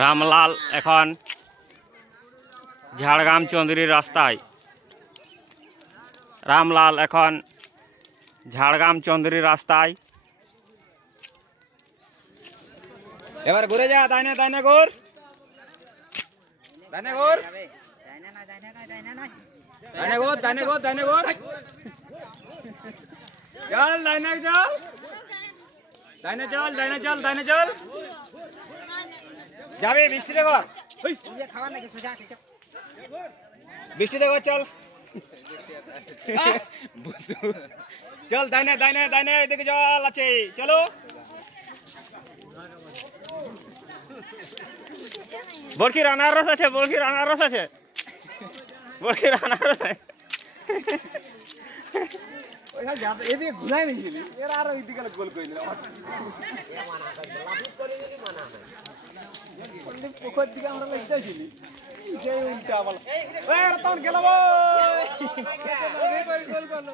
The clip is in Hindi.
रामलाल एखन झाड़ग्राम चौधरी रास्ताय रामलाल एखन झाड़ग्राम चौधरी रास्ताय एबार घुरे जा दाहिने दाहिने घुर दाहिने घुर दाहिने घुर दाहिने घुर दाहिने घुर चल दाहिने चल दाहिने चल दाहिने चल दाहिने चल जाबे बिस्ती देखो ये खावा ना के सोजा के बिस्ती देखो चल चल दाहिने दाहिने दाहिने एदिके चल আছে चलो বলকির আনারস আছে বলকির আনারস আছে বলকির আনারস আছে ওইখানে যা এদিকে ঘুরাই নাই গেলি এর আর এদিকে গোল কইল ওই পোখর দিকে আমরা লাগতেছিলি যে উল্টা বল ওই রতন গেল ওই গোল করলো